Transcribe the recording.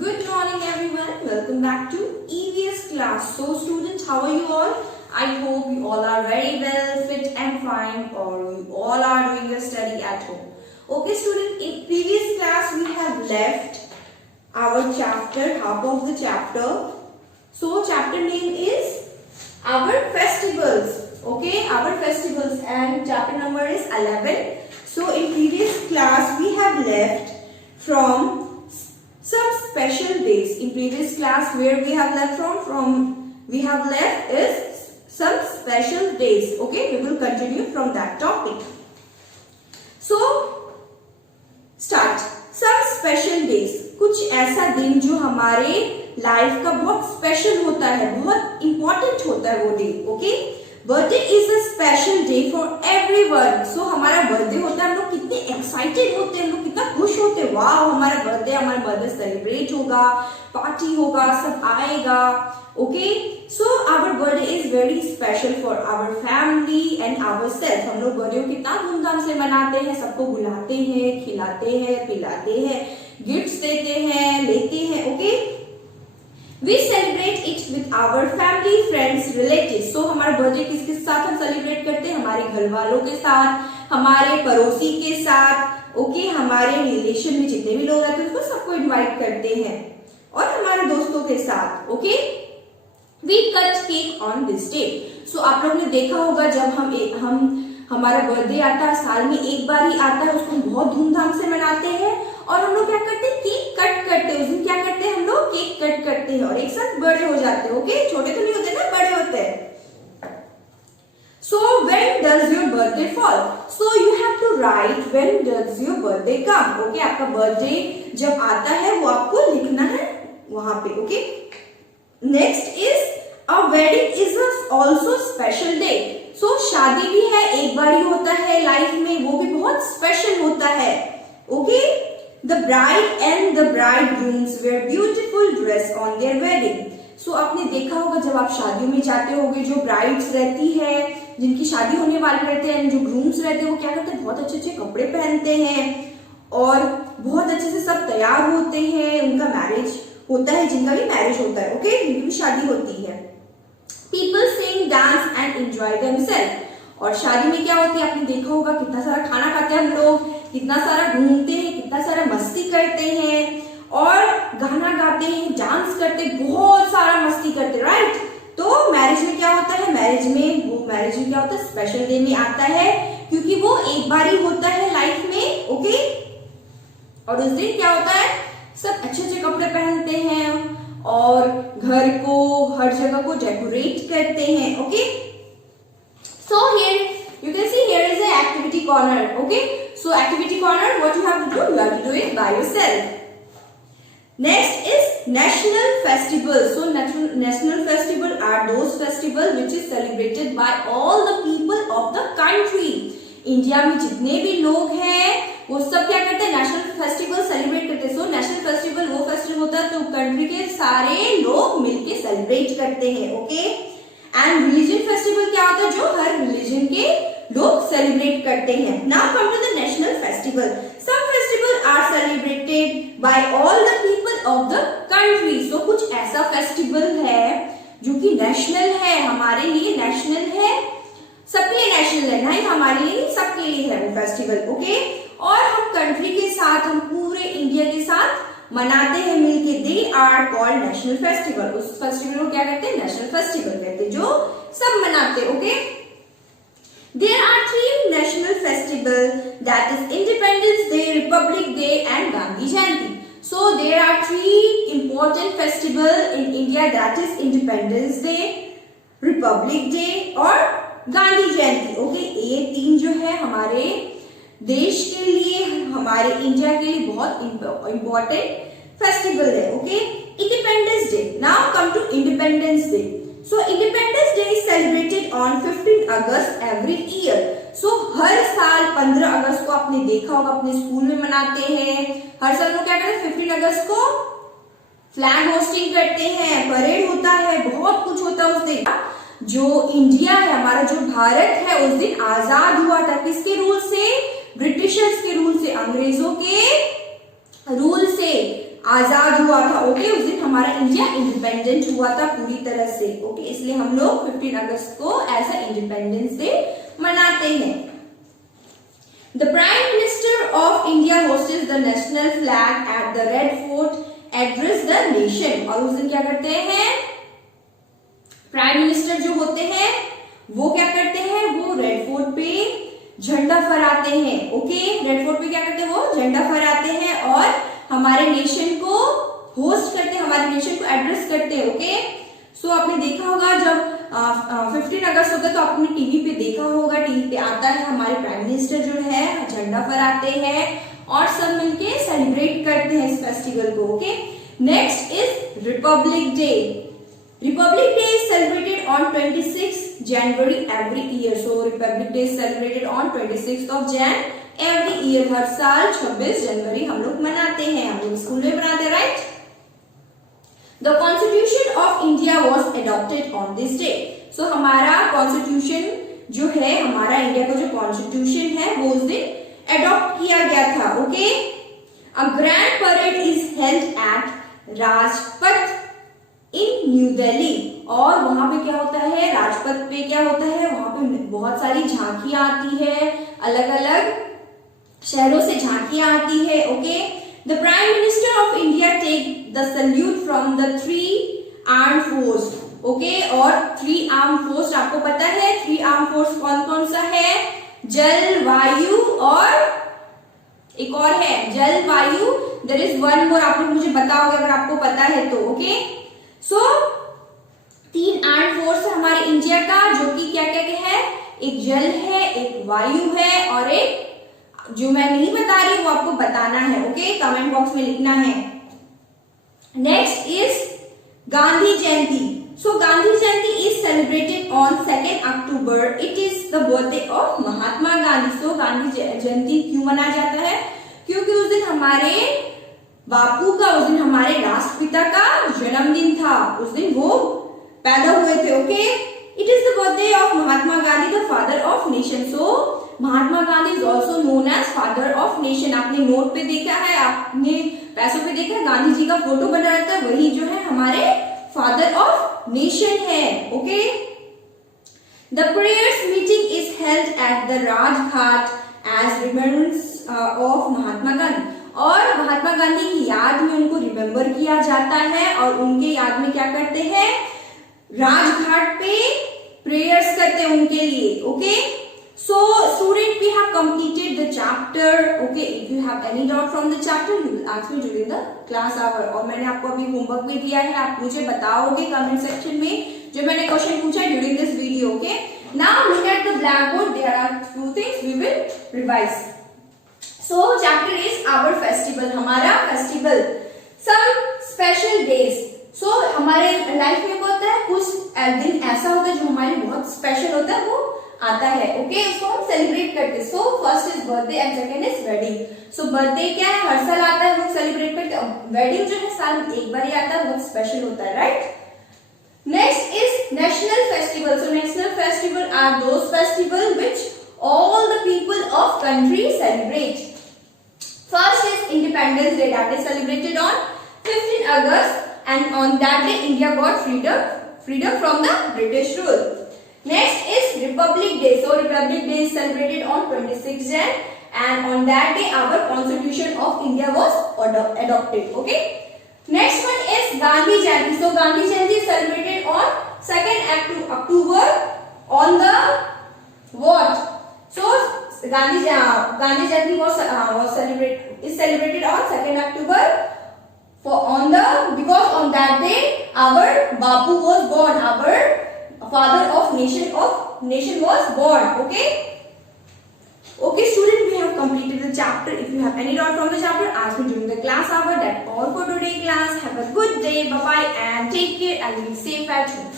Good morning everyone. Welcome back to EVS class. So students, how are you all? I hope you all are very well, fit and fine, or you all are doing your study at home. Okay students, in previous class we have left our chapter, half of the chapter. So chapter name is our festivals. Okay, our festivals, and chapter number is 11. So in previous class we have left from some special days. In previous class where we have left we have left is some special days. Okay, we will continue from that topic. So start. some special days, कुछ ऐसा दिन जो हमारे life का बहुत special होता है, बहुत इंपॉर्टेंट होता है वो day. Okay, birthday is a special day for everyone. So हमारा बर्थडे होता है, हम लोग कितने एक्साइटेड होते हैं, हम लोग कितना खुश होते हैं. वाह, हमारा बर्थडे सेलिब्रेट होगा, पार्टी होगा, सब आएगा. Okay, so our birthday is very special for our family and our self. हम लोग बर्थडे को कितना धूमधाम से मनाते हैं, सबको बुलाते हैं, खिलाते हैं, पिलाते हैं, गिफ्ट्स देते हैं, लेते हैं. Okay, We celebrate it with our family, friends, relatives. So हमारा बर्थडे किसके साथ हम सेलिब्रेट करते हैं? हमारे घर वालों के साथ, हमारे पड़ोसी के साथ. ओके, हमारे रिलेशन में जितने भी लोग रहते हैं उसको सबको इनवाइट करते हैं, और हमारे दोस्तों के साथ. Okay, we cut cake on this day. So आप लोगों ने देखा होगा जब हम हमारा बर्थडे आता है, साल में एक बार ही आता है, उसको बहुत धूमधाम से मनाते हैं, और हम लोग क्या करते हैं? केक कट करते हैं. उस दिन क्या करते हैं? हम लोग केक कट करते हैं और एक साथ बड़े हो जाते हैं. ओके, छोटे तो नहीं होते ना, बड़े होते हैं. So when does your birthday fall? So you have to write when does your birthday come. Okay, आपका बर्थडे जब आता है वो आपको लिखना है वहां पे. Okay, next is a wedding is also special day. So शादी भी है, एक बार ही होता है लाइफ में, वो भी बहुत स्पेशल होता है. Okay, The bride and the bridegrooms wear beautiful dress on their wedding. So आपने देखा होगा जब आप शादियों में जाते होगे, जो ब्राइड्स रहती है, जिनकी शादी होने वाले रहते हैं, जो ग्रूम्स रहते हैं, वो क्या करते हैं? बहुत अच्छे अच्छे कपड़े पहनते हैं और बहुत अच्छे से सब तैयार होते हैं. उनका मैरिज होता है, जिनका भी मैरिज होता है. ओके, जिनकी भी शादी होती है. People sing, dance and enjoy themselves. और शादी में क्या होती है? आपने देखा होगा कितना सारा खाना खाते हैं हम लोग, कितना सारा घूमते हैं, कितना सारा मस्ती करते हैं, और गाना गाते हैं, डांस करते हैं, बहुत सारा मस्ती करते हैं. राइट? तो मैरिज में क्या होता है? मैरिज में क्या होता है? स्पेशल डे में आता है, क्योंकि वो एक बार ही होता है लाइफ में. ओके, और उस दिन क्या होता है? सब अच्छे अच्छे कपड़े पहनते हैं और घर को, हर जगह को डेकोरेट करते हैं. Okay, so here you can see here is a activity corner. Okay, so activity corner, what you have to do? You have to do it by yourself. Next is national festival. So national festival are those festival which is celebrated by all the people of the country. India में जितने भी लोग हैं वो सब क्या करते हैं? नेशनल फेस्टिवल सेलिब्रेट करते हैं. सो नेशनल फेस्टिवल वो फेस्टिवल होता है तो कंट्री के सारे लोग मिलके सेलिब्रेट करते हैं. ओके, एंड रिलीजन फेस्टिवल क्या होता है? जो हर रिलीजन के लोग सेलिब्रेट करते हैं. Now come to the national festival. Some festival are celebrated by all the people of the country. So कुछ ऐसा फेस्टिवल है जो कि नेशनल है, हमारे लिए नेशनल है, सबके लिए नेशनल है, नहीं हमारे लिए, सबके लिए है वो फेस्टिवल. ओके, और हम कंट्री के साथ, हम पूरे इंडिया के साथ मनाते हैं मिलके. They are called national festival. उस फेस्टिवल को क्या कहते हैं? नेशनल फेस्टिवल कहते हैं, जो सब मनाते. Okay, there are 3 national festival, that is Independence Day, Republic Day and Gandhi Jayanti. So there are 3 important festival in India, that is Independence Day, Republic Day और गांधी जयंती. ओके, ये 3 जो है हमारे देश के लिए, हमारे इंडिया के लिए बहुत इंपॉर्टेंट फेस्टिवल है. Okay, Independence Day. Now come to Independence Day. So Independence Day is celebrated on 15 August every year. So हर साल 15 अगस्त को आपने देखा होगा अपने स्कूल में मनाते हैं. हर साल को क्या करते हैं? 15 अगस्त को फ्लैग होस्टिंग करते हैं, परेड होता है, बहुत कुछ होता है उस दिन. जो इंडिया है हमारा, जो भारत है, उस दिन आजाद हुआ था. किसके रूल से? ब्रिटिशर्स के रूल से, अंग्रेजों के रूल से आजाद हुआ था। ओके, उस दिन हमारा इंडिया इंडिपेंडेंट हुआ था पूरी तरह से। ओके, इसलिए हम लोग 15 अगस्त को एज अ इंडिपेंडेंस डे मनाते हैं। The prime minister of India hosted the national flag at the red fort address the nation. और उस दिन क्या करते हैं, प्राइम मिनिस्टर जो होते हैं वो क्या करते हैं, वो रेड फोर्ट पे झंडा फहराते हैं। ओके, रेड फोर्ट पे क्या करते हैं, वो झंडा फहराते हैं और हमारे नेशन को होस्ट करते हैं, हमारे नेशन को एड्रेस करते हैं। ओके, सो आपने देखा होगा जब 15 अगस्त होता है तो आपने टीवी पे देखा होगा, टीवी पे आता है हमारे प्राइम मिनिस्टर जो है झंडा फहराते हैं और सब मिलके सेलिब्रेट करते हैं इस फेस्टिवल को। Okay, next is Republic day. Republic Day is celebrated on 26th January every year. So Republic Day is celebrated on 26th of Jan every year. हर साल 26 जनवरी हम लोग मनाते हैं, हम लोग स्कूल में मनाते हैं, right? The Constitution of India was adopted on this day. So हमारा कॉन्स्टिट्यूशन जो है, हमारा इंडिया का जो कॉन्स्टिट्यूशन है वो उस दिन अडॉप्ट किया गया था। Okay, A grand parade is held at Rajpath in new Delhi. और वहां पे क्या होता है, राजपथ पे क्या होता है, वहां पे बहुत सारी झांकियां आती है, अलग अलग शहरों से झांकियां आती है। Okay, the prime minister of India take the salute from the 3 armed force. Okay, और 3 आर्म्ड फोर्स आपको पता है 3 आर्म्ड फोर्स कौन कौन सा है, जल, वायु और एक और है जल, वायु। देयर इज वन मोर, आप लोग मुझे बताओगे अगर आपको पता है तो। ओके, सो 3 आर्म्ड फोर्स है हमारे इंडिया का, जो कि क्या क्या है, एक जल है, एक वायु है और एक जो मैं नहीं बता रही वो आपको बताना है। ओके, कमेंट बॉक्स में लिखना है। Next is Gandhi Jayanti. So Gandhi Jayanti is celebrated on 2 October. It is the birthday of Mahatma Gandhi. So Gandhi Jayanti क्यों मनाया जाता है, क्योंकि उस दिन हमारे बापू का, उस दिन हमारे राष्ट्रपिता का जन्मदिन था, उस दिन वो पैदा हुए थे। Okay, it is the birthday of Mahatma Gandhi, the father of nation. So Mahatma Gandhi is also known as father of nation. आपने नोट पे देखा है, आपने पैसों पे देखा है, गांधी जी का फोटो बना रहता है, वही जो है हमारे फादर ऑफ नेशन है। Okay, the prayers meeting is held at the Rajghat as remembrance of Mahatma Gandhi. और महात्मा गांधी की याद में उनको रिमेम्बर किया जाता है और उनके याद में क्या करते हैं, राजघाट पे प्रेयर्स करते हैं उनके लिए। Okay, so student we have completed the chapter. Okay, if you have any doubt from the chapter you will ask me during the class hour. और मैंने आपको अभी होमवर्क भी दिया है, आप मुझे बताओगे कमेंट सेक्शन में जो मैंने क्वेश्चन पूछा during this video. Okay, now look at the blackboard, there are 2 things we will revise. So chapter is our festival, हमारा festival, some special days। So हमारे लाइफ में क्या होता है, कुछ दिन ऐसा होता है जो हमारे बहुत स्पेशल होता है, वो आता है। ओके, उसको हम सेलिब्रेट करते हैं। So first is birthday and second is wedding. So birthday क्या है, हर साल आता है, वो सेलिब्रेट करते हैं। वेडिंग जो है साल में एक बार ही आता है, बहुत स्पेशल होता है, right? Next is national festival. So national festival are those festival which all the people of country celebrate. First is Independence Day, that is celebrated on 15 August, and on that day India got freedom from the British rule. Next is Republic Day. So Republic Day is celebrated on 26 Jan, and on that day our Constitution of India was adopted. Okay. Next one is Gandhi Jayanti. So Gandhi Jayanti is celebrated on 2nd October on the what? So Gandhi Jayanti was celebrated on 2nd October because on that day our Bapu was born, our father of nation was born. Okay. Okay, student, we have completed the chapter. If you have any doubt from the chapter, ask me during the class hour. That's all for today class. Have a good day. Bye bye and take care and be safe at home.